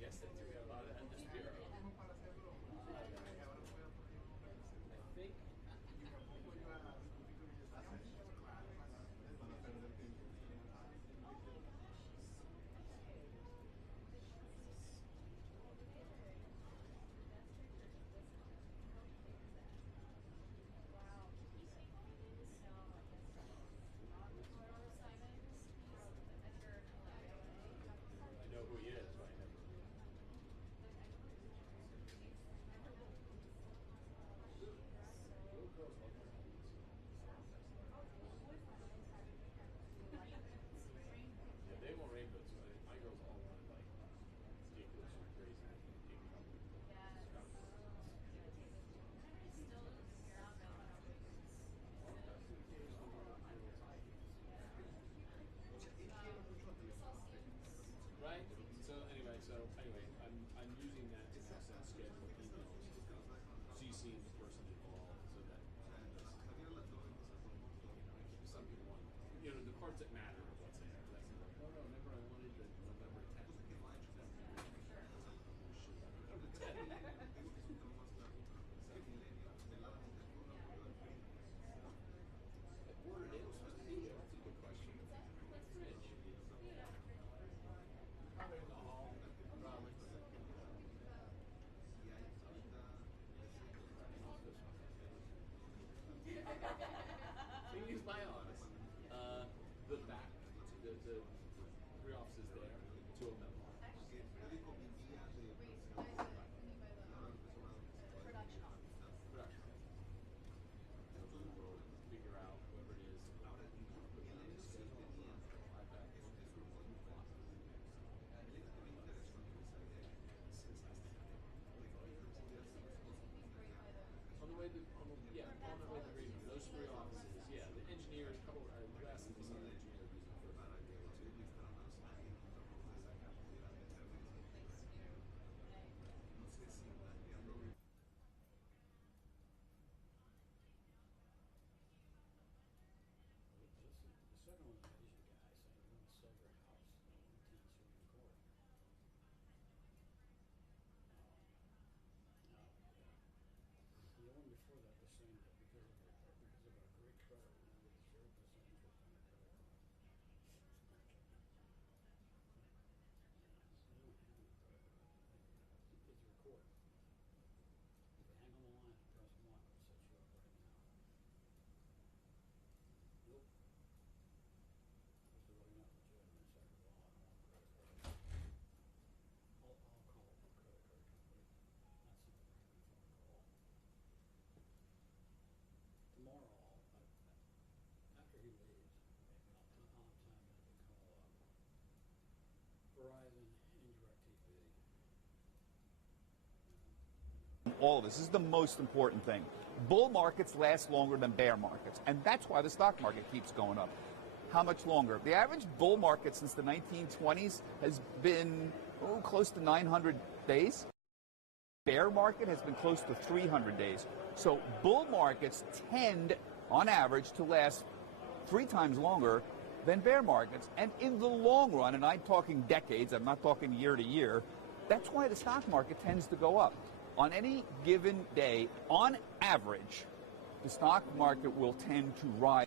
Yes, they do. We have a lot of that in this bureau. I think. I know who he is, but I never. Little girls love their movies. Yeah, they want rainbows. My girls all wanted like ridiculous or crazy pink color. Right. So anyway, I'm using that to now send schedule emails, CCing the person involved, so that some people want, the parts that matter are what's there. That's like, oh no, remember I wanted the November 10th. I ordered it. It was supposed to be there. That's a good question. Mitch. Probably in the hall. Probably. He's my office. The back, the three offices there, two of them. Production. We'll figure out whoever it is, put it on the schedule, iPad. On the way to, on the way to Greenville, those three offices, yeah, the engineers, a couple, you asked them to see the engineer using for about a day or two. The second one, the Asian guy saying you want to sell your house in 10 Supreme Court. No, the one before that was saying that because of our great credit, we're going to get 0% interest on our credit card. They don't have any credit card. It's recorded. If you hang on the line and press 1, it'll set you up right now. Nope. They're really not legitimate. Second of all, I don't want a credit card. I'll call up my credit card company. Not something I can afford to call. Tomorrow, after he leaves, I'll have time to call up Verizon and DirecTV. All of this is the most important thing. Bull markets last longer than bear markets, and that's why the stock market keeps going up. How much longer? The average bull market since the 1920s has been close to 900 days. Bear market has been close to 300 days. So bull markets tend, on average, to last 3 times longer than bear markets. And in the long run, and I'm talking decades, I'm not talking year to year, that's why the stock market tends to go up. On any given day, on average, the stock market will tend to rise.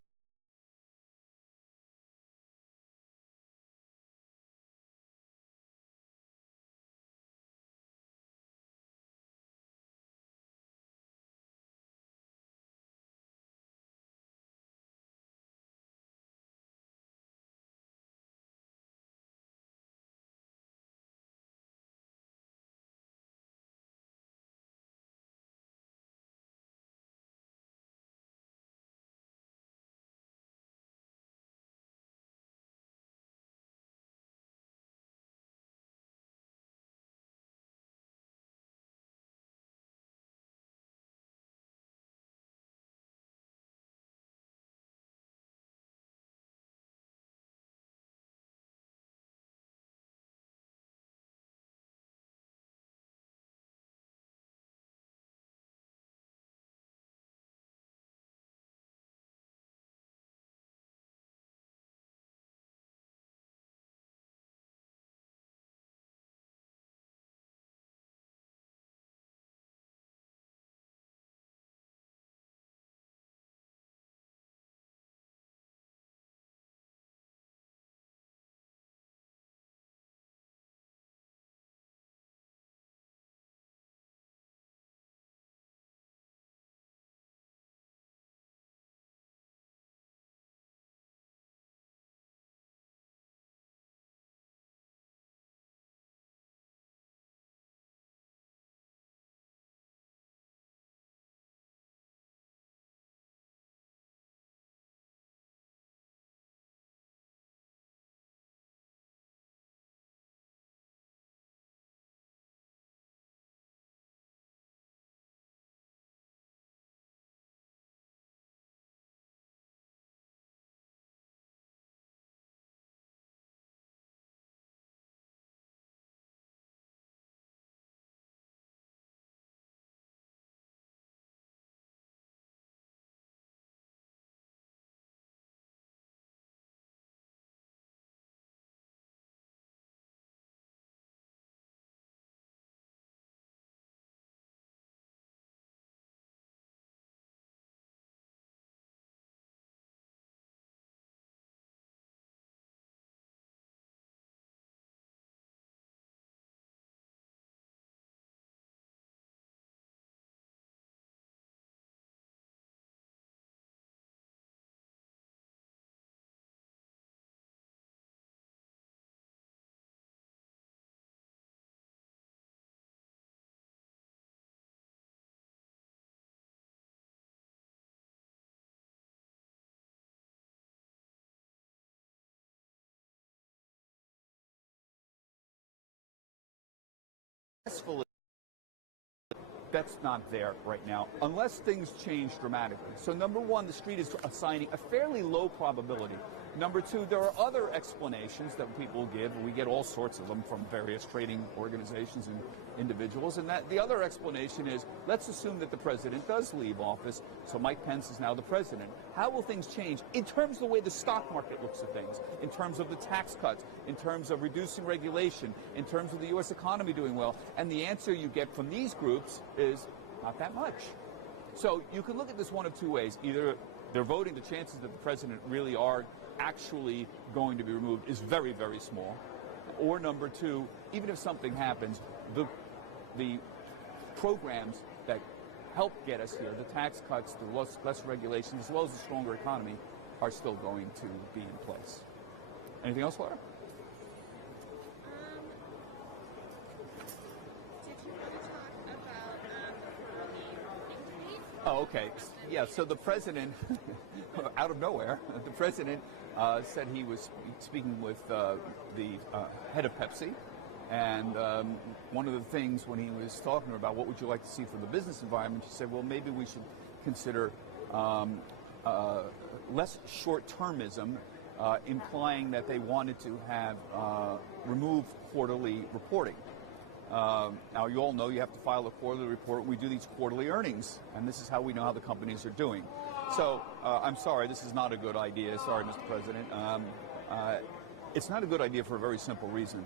successfully. That's not there right now, unless things change dramatically. So number one, the street is assigning a fairly low probability. Number two, there are other explanations that people give. We get all sorts of them from various trading organizations and individuals. And that the other explanation is, let's assume that the president does leave office, so Mike Pence is now the president. How will things change in terms of the way the stock market looks at things, in terms of the tax cuts, in terms of reducing regulation, in terms of the U.S. economy doing well? And the answer you get from these groups is not that much. So you can look at this one of two ways. Either they're voting, the chances that the president really are actually going to be removed is very, very small. Or number two, even if something happens, the programs that help get us here, the tax cuts, the less regulations, as well as the stronger economy, are still going to be in place. Anything else, Laura? Did you want to talk about the increase? Oh, okay. Yeah, so the president, out of nowhere, the president said he was speaking with the head of Pepsi. And one of the things when he was talking about what would you like to see for the business environment, he said, well, maybe we should consider less short-termism, implying that they wanted to have remove quarterly reporting. Now, you all know you have to file a quarterly report. We do these quarterly earnings, and this is how we know how the companies are doing. So I'm sorry, this is not a good idea. Sorry, Mr. President. It's not a good idea for a very simple reason.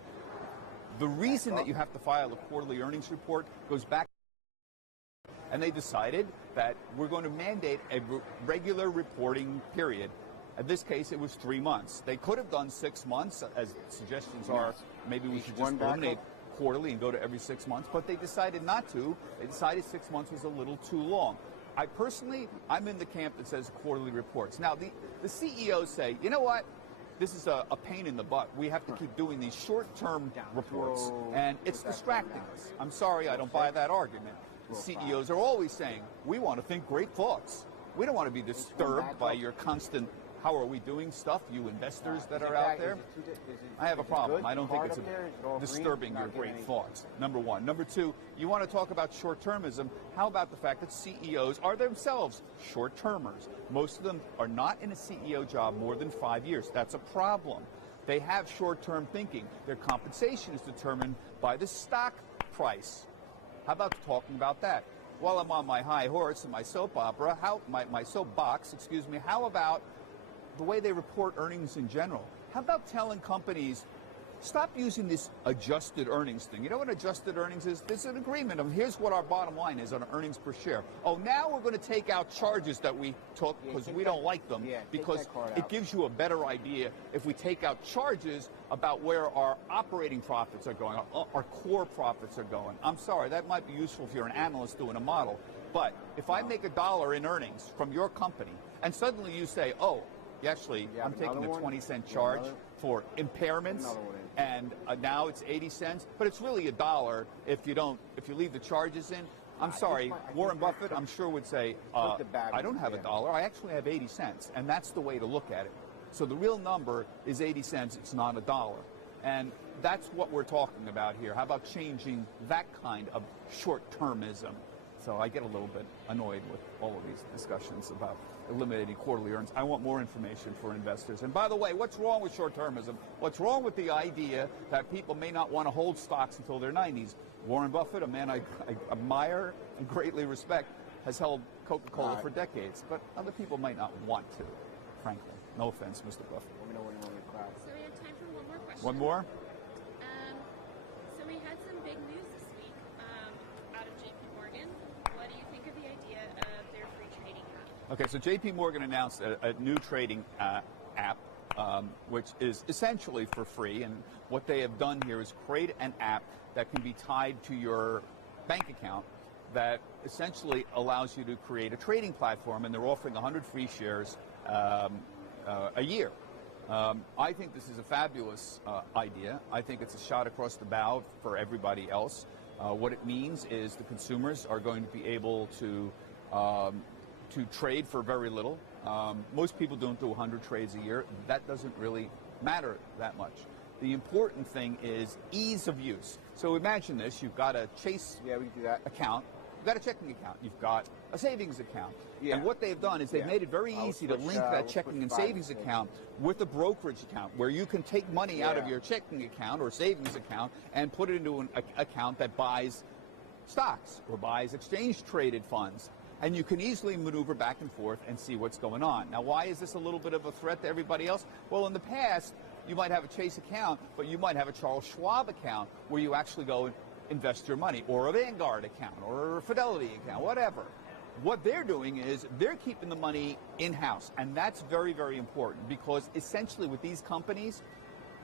The reason that you have to file a quarterly earnings report goes back, and they decided that we're going to mandate a regular reporting period. In this case, it was 3 months. They could have done 6 months, as suggestions are. Maybe we should just eliminate quarterly and go to every 6 months, but they decided not to. They decided 6 months was a little too long. I personally, I'm in the camp that says quarterly reports. Now, the CEOs say, you know what? This is a pain in the butt. We have to keep doing these short-term reports, and it's distracting us. I'm sorry, I don't buy that argument. The CEOs are always saying, we want to think great thoughts. We don't want to be disturbed by your constant, how are we doing stuff, you investors that are out there. I have a problem. I don't think it's disturbing your great thoughts, number one. Number two, you want to talk about short-termism. How about the fact that CEOs are themselves short-termers? Most of them are not in a CEO job more than 5 years. That's a problem. They have short-term thinking. Their compensation is determined by the stock price. How about talking about that? While I'm on my high horse and my soap opera, my soapbox, excuse me, how about the way they report earnings in general? How about telling companies, stop using this adjusted earnings thing. You know what adjusted earnings is? There's an agreement of here's what our bottom line is on earnings per share. Oh, now we're going to take out charges that we took because we don't like them, because it gives you a better idea if we take out charges about where our operating profits are going, our core profits are going. I'm sorry, that might be useful if you're an analyst doing a model, but if I make $1 in earnings from your company and suddenly you say, oh, actually, I'm taking a 20-cent charge for impairments, and now it's 80 cents, but it's really $1 if you leave the charges in. I'm sorry, Warren Buffett, I'm sure would say, I don't have $1, I actually have 80 cents, and that's the way to look at it. So the real number is 80 cents, it's not $1. And that's what we're talking about here. How about changing that kind of short-termism? So I get a little bit annoyed with all of these discussions about eliminating quarterly earnings. I want more information for investors. And by the way, what's wrong with short-termism? What's wrong with the idea that people may not want to hold stocks until their 90s? Warren Buffett, a man I admire and greatly respect, has held Coca-Cola for decades, but other people might not want to, frankly. No offense, Mr. Buffett. So we have time for one more question. One more? So we had some big news this week out of JP Morgan. What do you think of the idea of their free trading app? Okay, so JP Morgan announced a new trading app, which is essentially for free. And what they have done here is create an app that can be tied to your bank account that essentially allows you to create a trading platform, and they're offering 100 free shares a year. I think this is a fabulous idea. I think it's a shot across the bow for everybody else. What it means is the consumers are going to be able to trade for very little. Most people don't do 100 trades a year. That doesn't really matter that much. The important thing is ease of use. So imagine this, you've got a Chase Yeah, we can do that. account, you've got a checking account, you've got a savings account. Yeah. And what they've done is they've Yeah. made it very I'll easy to switch, link we'll that checking switch and five savings and six. account with a brokerage account where you can take money out of Yeah. your checking account or savings account and put it into an account that buys stocks or buys exchange traded funds. And you can easily maneuver back and forth and see what's going on. Now, why is this a little bit of a threat to everybody else? Well, in the past, you might have a Chase account, but you might have a Charles Schwab account where you actually go and invest your money, or a Vanguard account, or a Fidelity account, whatever. What they're doing is they're keeping the money in-house, and that's very, very important because essentially with these companies,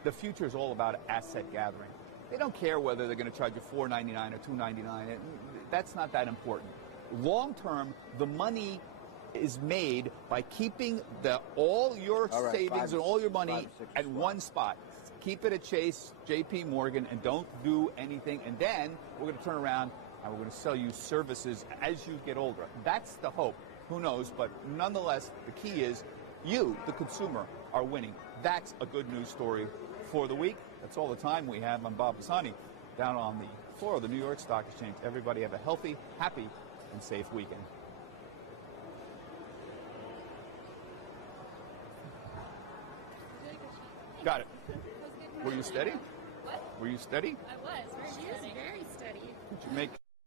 the future is all about asset gathering. They don't care whether they're going to charge you $4.99 or $2.99. That's not that important. Long term, the money is made by keeping all your All right, savings five and all your money five and six at as one well. spot. Keep it at Chase, JP Morgan, and don't do anything. And then we're going to turn around and we're going to sell you services as you get older. That's the hope. Who knows? But nonetheless, the key is you, the consumer, are winning. That's a good news story for the week. That's all the time we have. I'm Bob Pisani, down on the floor of the New York Stock Exchange. Everybody have a healthy, happy, and safe weekend. Got it. Were you steady? What? Were you steady? I was. She is very steady. Did you make